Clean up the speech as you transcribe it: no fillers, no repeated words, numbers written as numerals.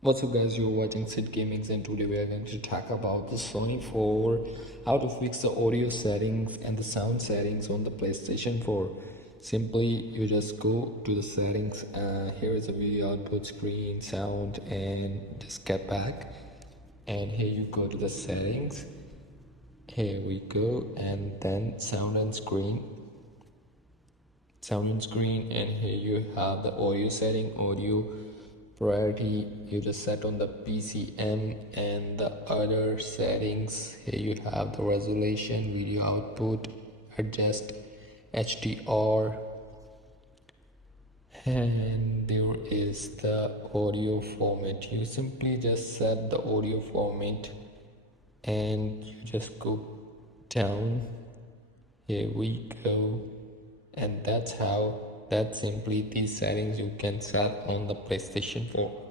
What's up guys, you're watching Sid Gamings and today we are going to talk about the Sony 4, how to fix the audio settings and the sound settings on the PlayStation 4. Simply you just go to the settings, here is a video output screen, sound, and just get back, and here you go to the settings, here we go, and then sound and screen, and here you have the audio setting, audio priority. You just set on the PCM and the other settings. Here you have the resolution, video output, adjust HDR, and there is the audio format. You simply just set the audio format and you just go down. Here we go, and that's simply these settings you can set on the PlayStation 4.